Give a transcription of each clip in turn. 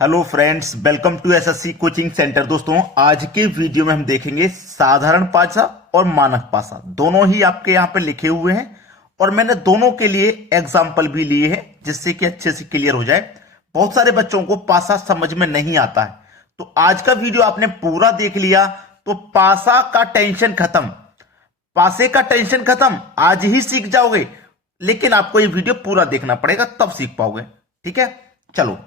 Hello friends, welcome to SSC coaching centre. दोस्तों, आज के वीडियो में हम देखेंगे साधारण पासा और मानक पासा, दोनों ही आपके यहां पे लिखे हुए हैं और मैंने दोनों के लिए एग्जाम्पल भी लिए हैं जिससे कि अच्छे से क्लियर हो जाए। बहुत सारे बच्चों को पासा समझ में नहीं आता है, तो आज का वीडियो आपने पूरा देख लिया तो पासा का टेंशन खत्म, पासे का टेंशन खत्म। आज ही सीख जाओगे, लेकिन आपको ये वीडियो पूरा देखना पड़ेगा तब सीख पाओगे। ठीक है, चलो।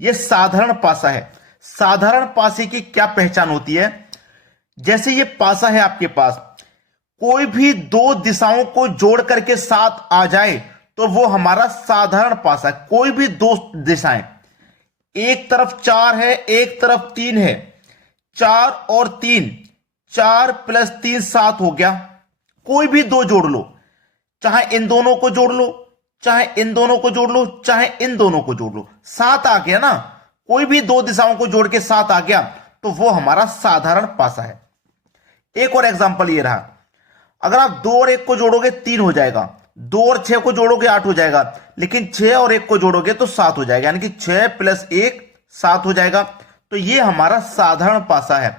यह साधारण पासा है। साधारण पासे की क्या पहचान होती है? जैसे ये पासा है आपके पास, कोई भी दो दिशाओं को जोड़ करके साथ आ जाए तो वो हमारा साधारण पासा है। कोई भी दो दिशाएं, एक तरफ 4 है, एक तरफ 3 है, 4 और 3, 4 प्लस 3 7 हो गया। कोई भी दो जोड़ लो, चाहे इन दोनों को जोड़ लो, चाहे इन दोनों को जोड़ लो, चाहे इन दोनों को जोड़ लो, 7 आ गया ना। कोई भी दो दिशाओं को जोड़ के 7 आ गया तो वो हमारा साधारण पासा है। एक और एग्जांपल ये रहा, अगर आप 2 और 1 को जोड़ोगे 3 हो जाएगा, 2 और 6 को जोड़ोगे 8 हो जाएगा, लेकिन 6 और 1 को जोड़ोगे तो 7 हो जाएगा, यानी कि 6 प्लस 1 7 हो जाएगा। तो ये हमारा साधारण पासा है।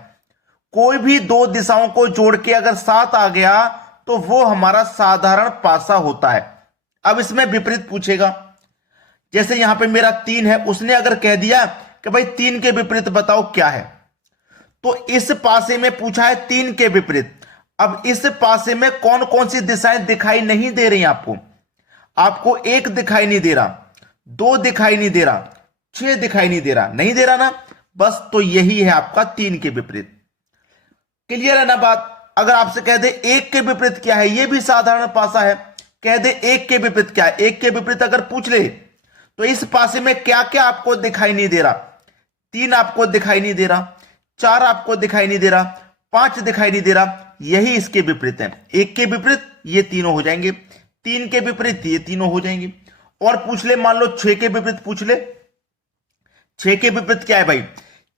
कोई भी दो दिशाओं को जोड़ के अगर 7 आ गया तो वो हमारा साधारण पासा होता है। अब इसमें विपरीत पूछेगा, जैसे यहां पे मेरा 3 है, उसने अगर कह दिया कि भाई 3 के विपरीत बताओ क्या है, तो इस पासे में पूछा है 3 के विपरीत। अब इस पासे में कौन कौन सी दिशाएं दिखाई नहीं दे रही आपको? आपको 1 दिखाई नहीं दे रहा, 2 दिखाई नहीं दे रहा, 6 दिखाई नहीं दे रहा, नहीं दे रहा ना, बस तो यही है आपका 3 के विपरीत। क्लियर है ना बात? अगर आपसे कह दे 1 के विपरीत क्या है, यह भी साधारण पासा है। कह दे 1 के विपरीत क्या है, 1 के विपरीत अगर पूछ ले तो इस पासे में क्या क्या आपको दिखाई नहीं दे रहा? 3 आपको दिखाई नहीं दे रहा, 4 आपको दिखाई नहीं दे रहा, 5 दिखाई नहीं दे रहा, यही इसके विपरीत है। 1 के विपरीत ये तीनों हो जाएंगे, 3 के विपरीत ये तीनों हो जाएंगे। और पूछ ले, मान लो 6 के विपरीत पूछ ले, 6 के विपरीत क्या है भाई?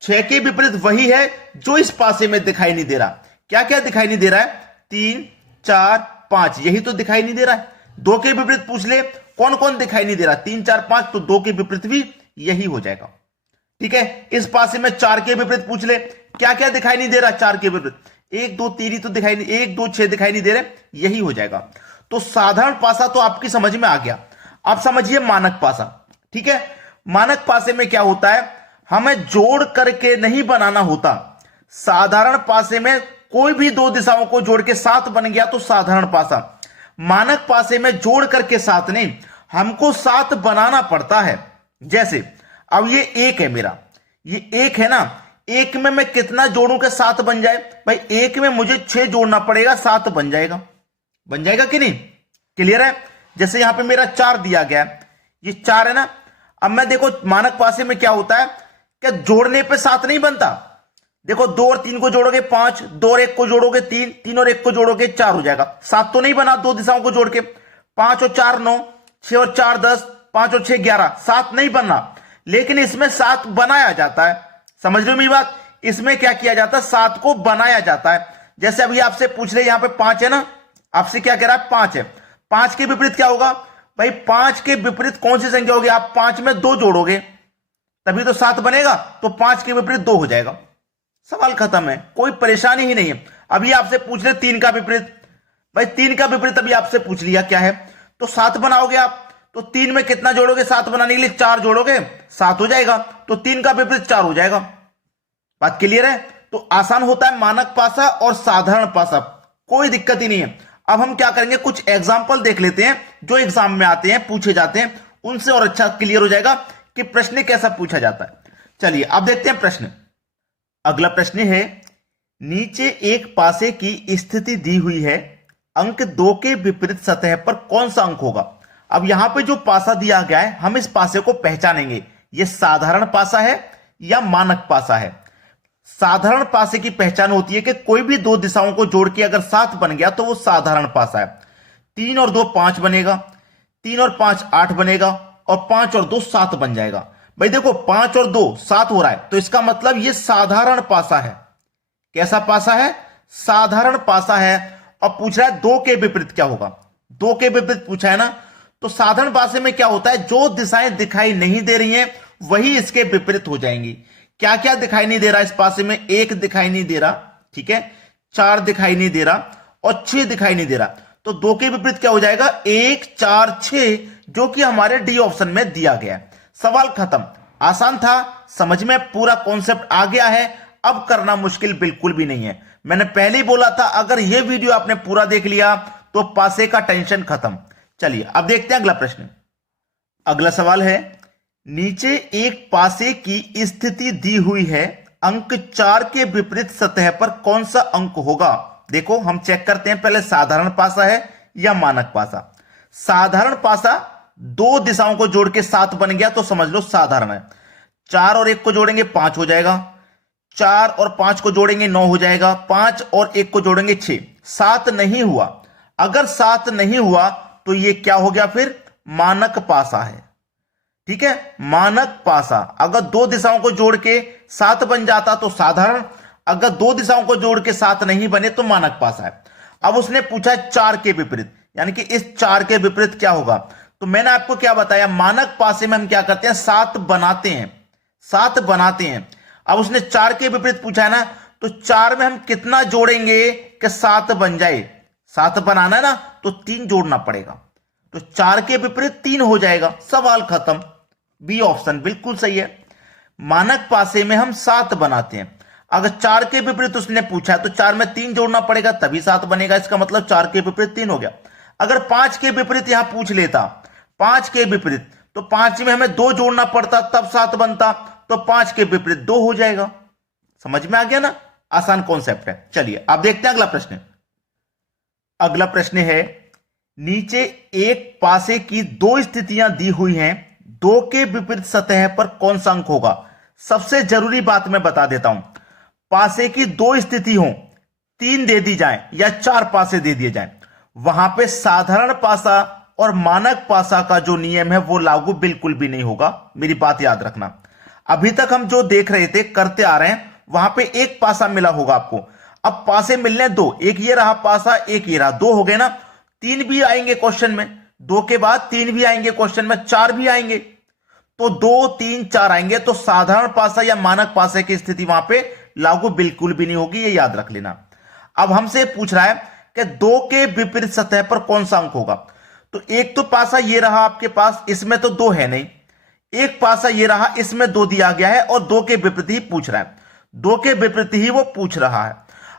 6 के विपरीत वही है जो इस पासे में दिखाई नहीं दे रहा। क्या क्या दिखाई नहीं दे रहा है? 3 4 5, यही तो दिखाई नहीं दे रहा है। 2 के विपरीत पूछ ले, कौन कौन दिखाई नहीं दे रहा? 3 4 5, तो 2 के विपरीत भी यही हो जाएगा। ठीक है, इस पासे में 4 के विपरीत पूछ ले, क्या क्या दिखाई नहीं दे रहा 4 के विपरीत? 1 2 3 ही तो दिखाई नहीं, 1 2 6 दिखाई नहीं दे रहे, यही हो जाएगा। तो साधारण पासा तो आपकी समझ में आ गया। अब समझिए मानक पासा। ठीक है, मानक पासे में क्या होता है, हमें जोड़ करके नहीं बनाना होता। साधारण पासे में कोई भी दो दिशाओं को जोड़ के 7 बन गया तो साधारण पासा। मानक पासे में जोड़ करके 7 नहीं, हमको 7 बनाना पड़ता है। जैसे अब ये 1 है मेरा, ये 1 है ना, 1 में मैं कितना जोड़ूं कि 7 बन जाए? भाई 1 में मुझे 6 जोड़ना पड़ेगा, 7 बन जाएगा। बन जाएगा कि नहीं? क्लियर है? जैसे यहां पे मेरा 4 दिया गया, ये 4 है ना। अब मैं देखो मानक पासे में क्या होता है, क्या जोड़ने पे 7 नहीं बनता? देखो 2 और 3 को जोड़ोगे 5, 2 और 1 को जोड़ोगे 3, 3 और 1 को जोड़ोगे 4 हो जाएगा। 7 तो नहीं बना दो दिशाओं को जोड़ के। 5 और 4 9, 6 और 4 10, 5 और 6 11, 7 नहीं बनना, लेकिन इसमें 7 बनाया जाता है। समझ लो मेरी बात? इसमें क्या किया जाता है, 7 को बनाया जाता है। जैसे अभी आपसे पूछ रहे, यहां पे 5 है ना, आपसे क्या कह रहा है? 5 है। 5 के विपरीत क्या होगा भाई? 5 के विपरीत कौन सी संख्या होगी? आप 5 में 2 जोड़ोगे तभी तो 7 बनेगा, तो 5 के विपरीत 2 हो जाएगा। सवाल खत्म है, कोई परेशानी ही नहीं है। अभी आपसे पूछ ले 3 का विपरीत, भाई 3 का विपरीत अभी आपसे पूछ लिया क्या है, तो 7 बनाओगे आप, तो 3 में कितना जोड़ोगे? 7 बनाने के लिए 4 जोड़ोगे, 7 हो जाएगा, तो 3 का विपरीत 4 हो जाएगा। बात क्लियर है? तो आसान होता है मानक पासा और साधारण पासा, कोई दिक्कत ही नहीं है। अब हम क्या करेंगे, कुछ एग्जाम्पल देख लेते हैं जो एग्जाम में आते हैं, पूछे जाते हैं, उनसे और अच्छा क्लियर हो जाएगा कि प्रश्न कैसा पूछा जाता है। चलिए अब देखते हैं प्रश्न। अगला प्रश्न है, नीचे एक पासे की स्थिति दी हुई है, अंक 2 के विपरीत सतह पर कौन सा अंक होगा? अब यहां पे जो पासा दिया गया है, हम इस पासे को पहचानेंगे, यह साधारण पासा है या मानक पासा है। साधारण पासे की पहचान होती है कि कोई भी दो दिशाओं को जोड़ के अगर 7 बन गया तो वो साधारण पासा है। 3 और 2 5 बनेगा, 3 और 5 8 बनेगा, और 5 और 2 7 बन जाएगा। भाई देखो 5 और 2 7 हो रहा है, तो इसका मतलब ये साधारण पासा है। कैसा पासा है? साधारण पासा है। अब पूछ रहा है 2 के विपरीत क्या होगा? 2 के विपरीत पूछा है ना, तो साधारण पासे में क्या होता है, जो दिशाएं दिखाई नहीं दे रही हैं वही इसके विपरीत हो जाएंगी। क्या क्या दिखाई नहीं दे रहा इस पासे में? 1 दिखाई नहीं दे रहा, ठीक है, 4 दिखाई नहीं दे रहा और 6 दिखाई नहीं दे रहा। तो 2 के विपरीत क्या हो जाएगा? 1 4 6, जो कि हमारे डी ऑप्शन में दिया गया है। सवाल खत्म। आसान था, समझ में पूरा कॉन्सेप्ट आ गया है। अब करना मुश्किल बिल्कुल भी नहीं है। मैंने पहले ही बोला था, अगर यह वीडियो आपने पूरा देख लिया तो पासे का टेंशन खत्म। चलिए अब देखते हैं अगला प्रश्न। अगला सवाल है, नीचे एक पासे की स्थिति दी हुई है, अंक 4 के विपरीत सतह पर कौन सा अंक होगा? देखो हम चेक करते हैं पहले, साधारण पासा है या मानक पासा। साधारण पासा 2 दिशाओं को जोड़ के 7 बन गया तो समझ लो साधारण है। 4 और 1 को जोड़ेंगे 5 हो जाएगा, 4 और 5 को जोड़ेंगे 9 हो जाएगा, 5 और 1 को जोड़ेंगे 6। 7 नहीं हुआ। अगर 7 नहीं हुआ तो यह क्या हो गया? फिर मानक पासा है, ठीक है, मानक पासा। अगर 2 दिशाओं को जोड़ के 7 बन जाता तो साधारण, अगर 2 दिशाओं को जोड़ के 7 नहीं बने तो मानक पासा है। अब उसने पूछा 4 के विपरीत, यानी कि इस 4 के विपरीत क्या होगा? तो मैंने आपको क्या बताया, मानक पासे में हम क्या करते हैं? 7 बनाते हैं, 7 बनाते हैं। अब उसने 4 के विपरीत पूछा है ना, तो 4 में हम कितना जोड़ेंगे कि 7 बन जाए? 7 बनाना है ना तो 3 जोड़ना पड़ेगा, तो 4 के विपरीत 3 हो जाएगा। सवाल खत्म। बी ऑप्शन बिल्कुल सही है। मानक पासे में हम 7 बनाते हैं। अगर 4 के विपरीत उसने पूछा है तो 4 में 3 जोड़ना पड़ेगा तभी 7 बनेगा। इसका मतलब 4 के विपरीत 3 हो गया। अगर 5 के विपरीत यहां पूछ लेता, 5 के विपरीत, तो 5 में हमें 2 जोड़ना पड़ता तब 7 बनता, तो 5 के विपरीत 2 हो जाएगा। समझ में आ गया ना? आसान कॉन्सेप्ट है। चलिए आप देखते हैं अगला प्रश्न। अगला प्रश्न है, नीचे एक पासे की 2 स्थितियां दी हुई हैं, 2 के विपरीत सतह पर कौन सा अंक होगा? सबसे जरूरी बात मैं बता देता हूं, पासे की 2 स्थिति हो, 3 दे दी जाए या 4 पासे दे दिए जाए, वहां पे साधारण पासा और मानक पासा का जो नियम है वो लागू बिल्कुल भी नहीं होगा। मेरी बात याद रखना। अभी तक हम जो देख रहे थे, करते आ रहे हैं, वहां पे एक पासा मिला होगा आपको। अब पासे मिलने 2, एक ये रहा पासा, एक ये रहा, 2 हो गए ना। 3 भी आएंगे क्वेश्चन में, 2 के बाद 3 भी आएंगे क्वेश्चन में, 4 भी आएंगे, तो 2 3 4 आएंगे। तो साधारण पासा या मानक पासे की स्थिति वहां पे लागू बिल्कुल भी नहीं होगी, ये याद रख लेना। अब हमसे पूछ रहा है कि 2 के विपरीत सतह पर कौन सा अंक होगा? तो एक तो पासा ये रहा आपके पास, इसमें तो 2 है नहीं। एक पासा ये रहा, इसमें 2 दिया गया है और 2 के विपरीत ही पूछ रहा है, 2 के विपरीत ही वो पूछ रहा है।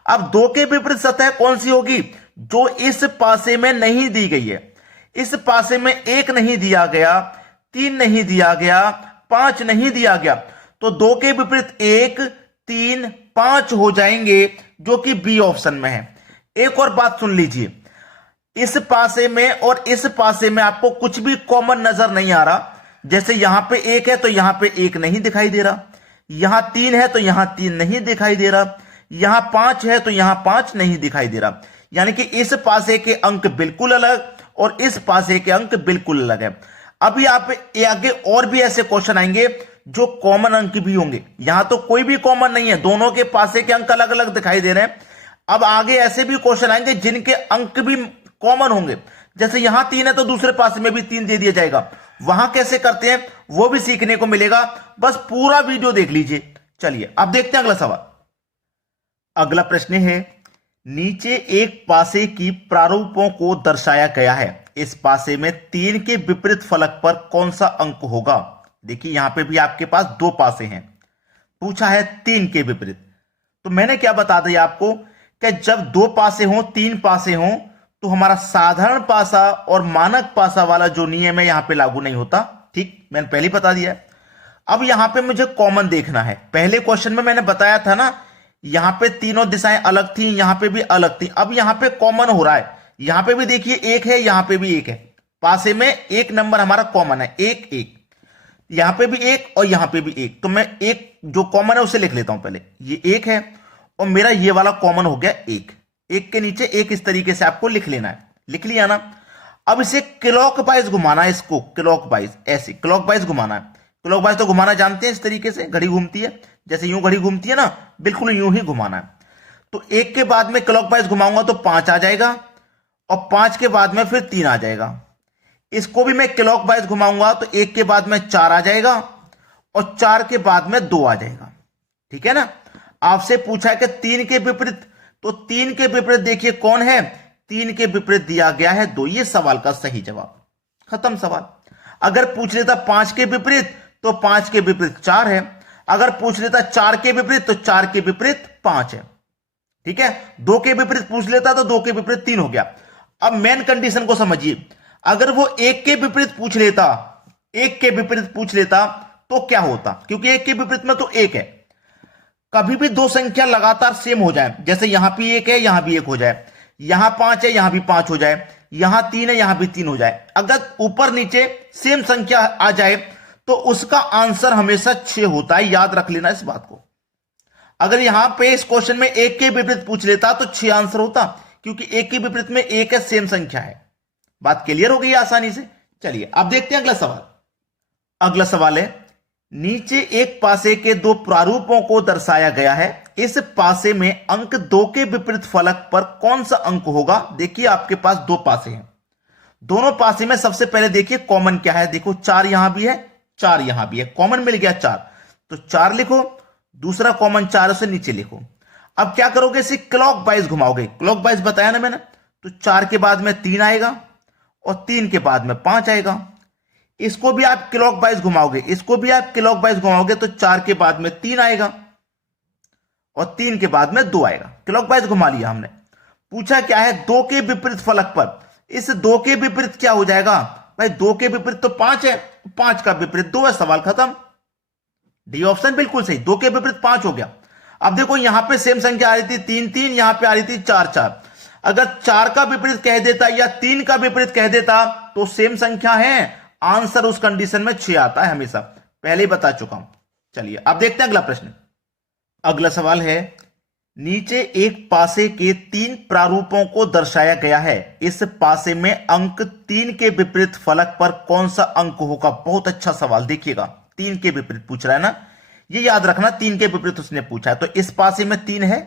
अब 2 के विपरीत सतह कौन सी होगी? जो इस पासे में नहीं दी गई है। इस पासे में 1 नहीं दिया गया, 3 नहीं दिया गया, 5 नहीं दिया गया, तो 2 के विपरीत 1 3 5 हो जाएंगे, जो कि बी ऑप्शन में है। एक और बात सुन लीजिए, इस पासे में और इस पासे में आपको कुछ भी कॉमन नजर नहीं आ रहा। जैसे यहां पे 1 है तो यहां पे 1 नहीं दिखाई दे रहा, यहां 3 है तो यहां 3 नहीं दिखाई दे रहा, यहां 5 है तो यहां 5 नहीं दिखाई दे रहा। यानी कि इस पासे के अंक बिल्कुल अलग और इस पासे के अंक बिल्कुल अलग है। अभी आप आगे और भी ऐसे क्वेश्चन आएंगे जो कॉमन अंक भी होंगे। यहां तो कोई भी कॉमन नहीं है, दोनों के पासे के अंक अलग अलग दिखाई दे रहे हैं। अब आगे ऐसे भी क्वेश्चन आएंगे जिनके अंक भी कॉमन होंगे। जैसे यहां 3 है तो दूसरे पासे में भी 3 दे दिया जाएगा। वहां कैसे करते हैं वो भी सीखने को मिलेगा, बस पूरा वीडियो देख लीजिए। चलिए अब देखते हैं अगला सवाल। अगला प्रश्न है, नीचे एक पासे की प्रारूपों को दर्शाया गया है, इस पासे में 3 के विपरीत फलक पर कौन सा अंक होगा? देखिए यहां पे भी आपके पास 2 पासे हैं, पूछा है 3 के विपरीत। तो मैंने क्या बता दिया आपको कि जब 2 पासे हों, 3 पासे हों, तो हमारा साधारण पासा और मानक पासा वाला जो नियम है यहां पे लागू नहीं होता। ठीक, मैंने पहले ही बता दिया। अब यहां पे मुझे कॉमन देखना है। पहले क्वेश्चन में मैंने बताया था ना, यहां पे तीनों दिशाएं अलग थी, यहां पे भी अलग थी। अब यहां पे कॉमन हो रहा है, यहां पे भी देखिए 1 है, यहां पे भी 1 है, पासे में 1 नंबर हमारा कॉमन है, 1 1, यहां पे भी 1 और यहां पे भी 1। तो मैं 1 जो कॉमन है उसे लिख लेता हूं। पहले ये 1 है और मेरा ये वाला कॉमन हो गया 1, 1 के नीचे 1 इस तरीके से आपको लिख लेना है। लिख लिया ना? अब इसे क्लॉकवाइज घुमाना है, इसको क्लॉकवाइज, ऐसे क्लॉकवाइज घुमाना है। क्लॉकवाइज तो घुमाना जानते हैं, इस तरीके से घड़ी घूमती है, जैसे यूं घड़ी घूमती है ना, बिल्कुल यूं ही घुमाना है। तो 1 के बाद में क्लॉकवाइज घुमाऊंगा तो 5 आ जाएगा और 5 के बाद में फिर 3 आ जाएगा। इसको भी मैं क्लॉकवाइज घुमाऊंगा तो 1 के बाद में 4 आ जाएगा और 4 के बाद में 2 आ जाएगा। ठीक है ना। आपसे पूछा है कि 3 के विपरीत, तो 3 के विपरीत देखिए कौन है, 3 के विपरीत दिया गया है 2। ये सवाल का सही जवाब, खत्म सवाल। अगर पूछ लेता 5 के विपरीत, तो 5 के विपरीत 4 है। अगर पूछ लेता 4 के विपरीत, तो 4 के विपरीत 5 है। ठीक है। 2 के विपरीत पूछ लेता तो 2 के विपरीत 3 हो गया। अब मेन कंडीशन को समझिए, अगर वो 1 के विपरीत पूछ लेता, 1 के विपरीत पूछ लेता तो क्या होता, क्योंकि 1 के विपरीत में तो 1 है। कभी भी दो संख्या लगातार सेम हो जाए, जैसे यहां भी 1 है यहां भी 1 हो जाए, यहां 5 है यहां भी 5 हो जाए, यहां 3 है यहां भी 3 हो जाए, अगर ऊपर नीचे सेम संख्या आ जाए तो उसका आंसर हमेशा 6 होता है। याद रख लेना इस बात को। अगर यहां पे इस क्वेश्चन में 1 के विपरीत पूछ लेता तो 6 आंसर होता, क्योंकि 1 के विपरीत में 1 है, सेम संख्या है। बात क्लियर हो गई आसानी से। चलिए अब देखते हैं अगला सवाल। अगला सवाल है, नीचे एक पासे के 2 प्रारूपों को दर्शाया गया है। इस पासे में अंक 2 के विपरीत फलक पर कौन सा अंक होगा। देखिए आपके पास 2 पासे हैं, दोनों पासे में सबसे पहले देखिए कॉमन क्या है। देखो 4 यहां भी है, 4 यहां भी है, कॉमन मिल गया 4, तो 4 लिखो। दूसरा कॉमन 4 उसे नीचे लिखो। अब क्या करोगे, इसे क्लॉक वाइज घुमाओगे। क्लॉक वाइज बताया ना मैंने, तो 4 के बाद में 3 आएगा और 3 के बाद में 5 आएगा। इसको भी आप क्लॉक वाइज घुमाओगे, इसको भी आप क्लॉक वाइज घुमाओगे, तो 4 के बाद में 3 आएगा और 3 के बाद में 2 आएगा। क्लॉक वाइज घुमा लिया हमने। पूछा क्या है, 2 के विपरीत फलक पर। इस 2 के विपरीत क्या हो जाएगा भाई, 2 के विपरीत तो 5 है, 5 का विपरीत 2 है, सवाल खत्म। डी ऑप्शन बिल्कुल सही, 2 के विपरीत 5 हो गया। अब देखो यहां पे सेम संख्या आ रही थी 3 3, यहां पे आ रही थी 4 4। अगर 4 का विपरीत कह देता या 3 का विपरीत कह देता तो सेम संख्या है, आंसर उस कंडीशन में 6 आता है हमेशा, पहले ही बता चुका हूं। चलिए अब देखते हैं अगला प्रश्न। अगला सवाल है, नीचे एक पासे के 3 प्रारूपों को दर्शाया गया है। इस पासे में अंक 3 के विपरीत फलक पर कौन सा अंक होगा। बहुत अच्छा सवाल, देखिएगा 3 के विपरीत पूछ रहा है ना, ये याद रखना, 3 के विपरीत उसने पूछा है। तो इस पासे में 3 है,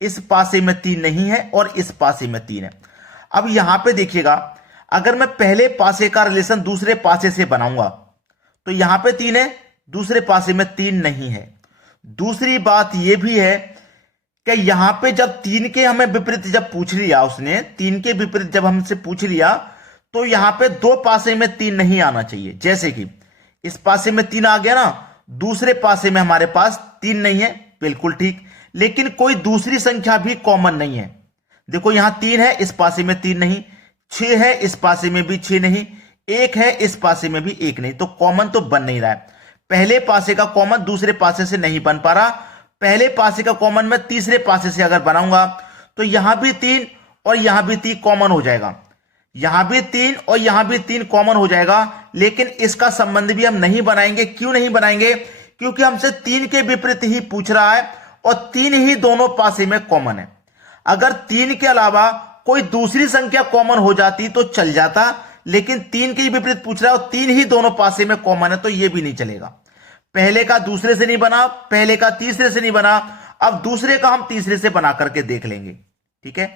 इस पासे में 3 नहीं है और इस पासे में 3 है। अब यहां पे देखिएगा, अगर मैं पहले पासे का रिलेशन दूसरे पासे से बनाऊंगा तो यहां पे 3 है, दूसरे पासे में 3 नहीं है। दूसरी बात यह भी है कि यहां पे जब 3 के हमें विपरीत जब पूछ लिया उसने, 3 के विपरीत जब हमसे पूछ लिया, तो यहां पे 2 पासे में 3 नहीं आना चाहिए। जैसे कि इस पासे में 3 आ गया ना, दूसरे पासे में हमारे पास 3 नहीं है, बिल्कुल ठीक। लेकिन कोई दूसरी संख्या भी कॉमन नहीं है। देखो यहां 3 है, इस पासे में 3 नहीं, 6 है, इस पासे में भी 6 नहीं, 1 है, इस पासे में भी 1 नहीं, तो कॉमन तो बन नहीं रहा है। पहले पासे का कॉमन दूसरे पासे से नहीं बन पा रहा। पहले पासे का कॉमन मैं तीसरे पासे से अगर बनाऊंगा तो यहां भी 3 और यहां भी 3 कॉमन हो जाएगा, यहां भी 3 और यहां भी 3 कॉमन हो जाएगा। लेकिन इसका संबंध भी हम नहीं बनाएंगे। क्यों नहीं बनाएंगे, क्योंकि हमसे 3 के विपरीत ही पूछ रहा है और 3 ही दोनों पासे में कॉमन है। अगर 3 के अलावा कोई दूसरी संख्या कॉमन हो जाती तो चल जाता, लेकिन 3 के विपरीत पूछ रहा है और 3 ही दोनों पासे में कॉमन है, तो यह भी नहीं चलेगा। पहले का दूसरे से नहीं बना, पहले का तीसरे से नहीं बना, अब दूसरे का हम तीसरे से बना करके देख लेंगे। ठीक है,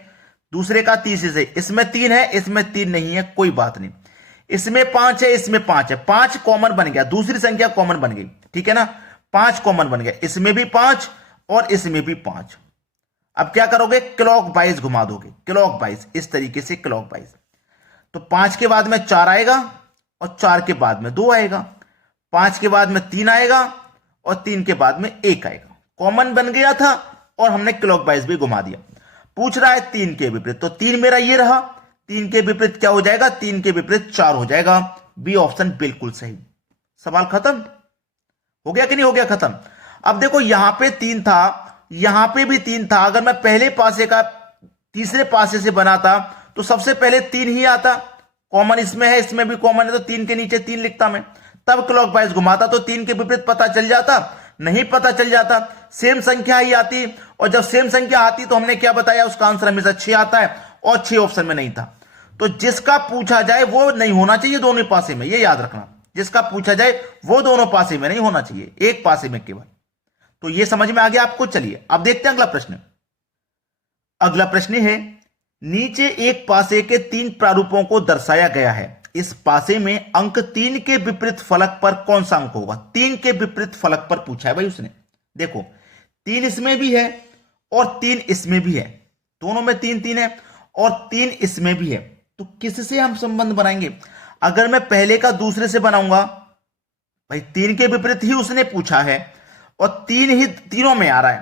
दूसरे का तीसरे से, इसमें 3 है, इसमें 3 नहीं है, कोई बात नहीं। इसमें 5 है, इसमें 5 है, 5 कॉमन बन गया, दूसरी संख्या कॉमन बन गई। ठीक है ना, 5 कॉमन बन गया, इसमें भी 5 और इसमें भी 5। अब क्या करोगे, क्लॉक वाइज घुमा दोगे, क्लॉक वाइज, इस तरीके से क्लॉक वाइज। तो 5 के बाद में 4 आएगा और 4 के बाद में 2 आएगा, 5 के बाद में 3 आएगा और 3 के बाद में 1 आएगा। कॉमन बन गया था और हमने क्लॉक वाइज भी घुमा दिया। पूछ रहा है 3 के विपरीत, तो 3 मेरा ये रहा, 3 के विपरीत क्या हो जाएगा, 3 के विपरीत 4 हो जाएगा। बी ऑप्शन बिल्कुल सही। सवाल खत्म हो गया कि नहीं हो गया खत्म। अब देखो यहां पे 3 था, यहां पे भी 3 था। अगर मैं पहले पासे का तीसरे पासे से बनाता तो सबसे पहले 3 ही आता, कॉमन इसमें है, इसमें भी कॉमन है, तो 3 के नीचे 3 लिखता मैं, तब क्लॉक वाइज घुमाता तो 3 के विपरीत पता चल जाता, नहीं पता चल जाता, सेम संख्या ही आती। और जब सेम संख्या आती तो हमने क्या बताया, उसका आंसर हमेशा 6 आता है और 6 ऑप्शन में नहीं था। तो जिसका पूछा जाए वो नहीं होना चाहिए दोनों पासे में, ये याद रखना, जिसका पूछा जाए वो दोनों पासे में नहीं होना चाहिए, एक पासे में केवल। तो ये समझ में आ गया आपको। चलिए अब देखते हैं अगला प्रश्न। अगला प्रश्न है, नीचे एक पासे के 3 प्रारूपों को दर्शाया गया है। इस पासे में अंक 3 के विपरीत फलक पर कौन सा अंक होगा? 3 के विपरीत फलक पर पूछा है भाई उसने। देखो 3 इसमें भी है और 3 इसमें भी है, दोनों में 3 3 है और 3 इसमें भी है, तो किससे हम संबंध बनाएंगे? अगर मैं पहले का दूसरे से बनाऊंगा, भाई 3 के विपरीत ही उसने पूछा है और 3 ही तीनों में आ रहा है,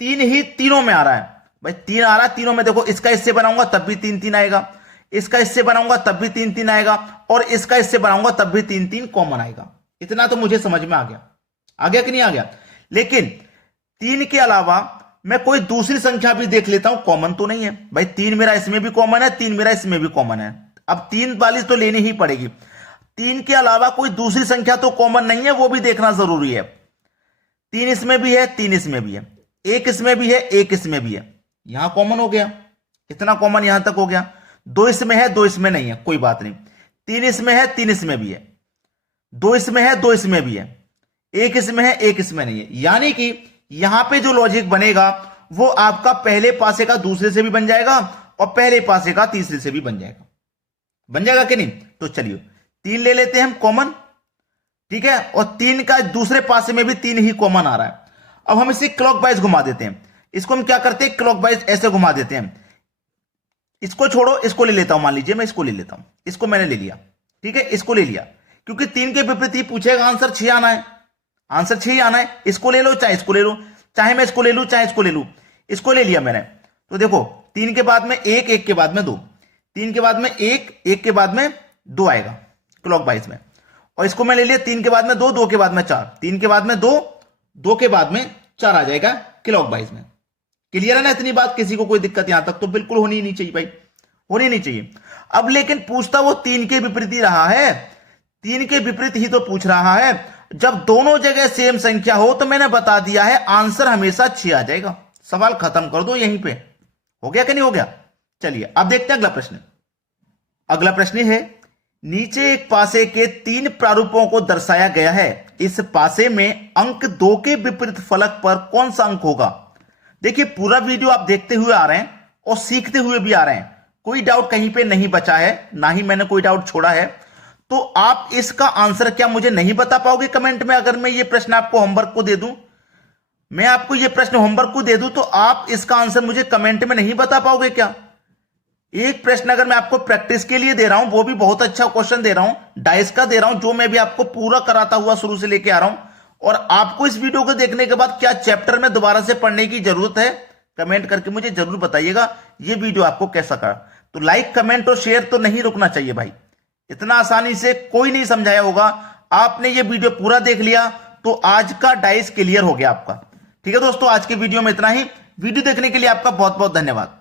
3 ही तीनों में आ रहा है। भाई 3 आ रहा है तीनों में, देखो इसका इससे बनाऊंगा तब भी 3 3 आएगा, इसका इससे बनाऊंगा तब भी 3 3 आएगा और इसका इससे बनाऊंगा तब भी 3 3 कॉमन आएगा। इतना तो मुझे समझ में आ गया कि नहीं आ गया? लेकिन 3 के अलावा मैं कोई दूसरी संख्या भी देख लेता हूं, कॉमन तो नहीं है। भाई 3 मेरा इसमें भी कॉमन है, 3 मेरा इसमें भी कॉमन है, अब 3 वाली तो लेनी ही पड़ेगी। 3 के अलावा कोई दूसरी संख्या तो कॉमन नहीं है, वो भी देखना जरूरी है। 3 इसमें भी है, 3 इसमें भी है, 1 इसमें भी है, 1 इसमें भी है, यहां कॉमन हो गया, इतना कॉमन यहां तक हो गया। 2 इसमें है, 2 इसमें नहीं है, कोई बात नहीं। 3 इसमें है, 3 इसमें भी है, 2 इसमें है, 2 इसमें भी है, 1 इसमें है, 1 इसमें नहीं है। यानी कि यहां पे जो लॉजिक बनेगा वो आपका पहले पासे का दूसरे से भी बन जाएगा और पहले पासे का तीसरे से भी बन जाएगा कि नहीं? तो चलिए 3 ले लेते हैं हम कॉमन, ठीक है, और 3 का दूसरे पासे में भी 3 ही कॉमन आ रहा है। अब हम इसे क्लॉकवाइज घुमा देते हैं, इसको हम क्या करते हैं, क्लॉकवाइज ऐसे घुमा देते हैं। इसको छोड़ो, इसको ले लेता हूं, मान लीजिए मैं इसको ले लेता हूं, इसको मैंने ले लिया, ठीक है, इसको ले लिया, क्योंकि 3 के विपरीत ही पूछेगा, आंसर 6 आना है, आंसर 6 ही आना है। इसको ले लो चाहे इसको ले लो, चाहे मैं इसको ले लूं चाहे इसको ले लूं, इसको ले लिया मैंने। तो देखो 3 के बाद में 1, 1 के बाद में 2, 3 के बाद में 1, 1 के बाद में 2 आएगा क्लॉकवाइज में, और इसको मैं ले लिया 3 के बाद में 2, 2 के बाद में 4, 3 के बाद में 2, 2 के बाद में 4 आ जाएगा क्लॉकवाइज में। क्लियर है ना इतनी बात? किसी को कोई दिक्कत यहां तक तो बिल्कुल होनी ही नहीं चाहिए भाई, होनी नहीं चाहिए। अब लेकिन पूछता वो 3 के विपरीत ही रहा है, 3 के विपरीत ही तो पूछ रहा है। जब दोनों जगह सेम संख्या हो तो मैंने बता दिया है आंसर हमेशा 6 आ जाएगा। सवाल खत्म कर दो यहीं पे, हो गया कि नहीं हो गया? चलिए अब देखते हैं अगला प्रश्न। अगला प्रश्न है, नीचे एक पासे के 3 प्रारूपों को दर्शाया गया है, इस पासे में अंक 2 के विपरीत फलक पर कौन सा अंक होगा? देखिए पूरा वीडियो आप देखते हुए आ रहे हैं और सीखते हुए भी आ रहे हैं, कोई डाउट कहीं पे नहीं बचा है, ना ही मैंने कोई डाउट छोड़ा है। तो आप इसका आंसर क्या मुझे नहीं बता पाओगे कमेंट में? अगर मैं ये प्रश्न आपको होमवर्क को दे दूं, मैं आपको ये प्रश्न होमवर्क को दे दूं, तो आप इसका आंसर मुझे कमेंट में नहीं बता पाओगे क्या? एक प्रश्न अगर मैं आपको प्रैक्टिस के लिए दे रहा हूं, वो भी बहुत अच्छा क्वेश्चन दे रहा हूं, डाइस का दे रहा हूं, जो मैं भी आपको पूरा कराता हुआ शुरू से लेके आ रहा हूं, और आपको इस वीडियो को देखने के बाद क्या चैप्टर में दोबारा से पढ़ने की जरूरत है, कमेंट करके मुझे जरूर बताइएगा ये वीडियो आपको कैसा लगा। तो लाइक, कमेंट और शेयर तो नहीं रुकना चाहिए भाई, इतना आसानी से कोई नहीं समझाया होगा। आपने ये वीडियो पूरा देख लिया तो आज का डाइस क्लियर हो गया आपका। ठीक है दोस्तों, आज के वीडियो में इतना ही। वीडियो देखने के लिए आपका बहुत बहुत धन्यवाद।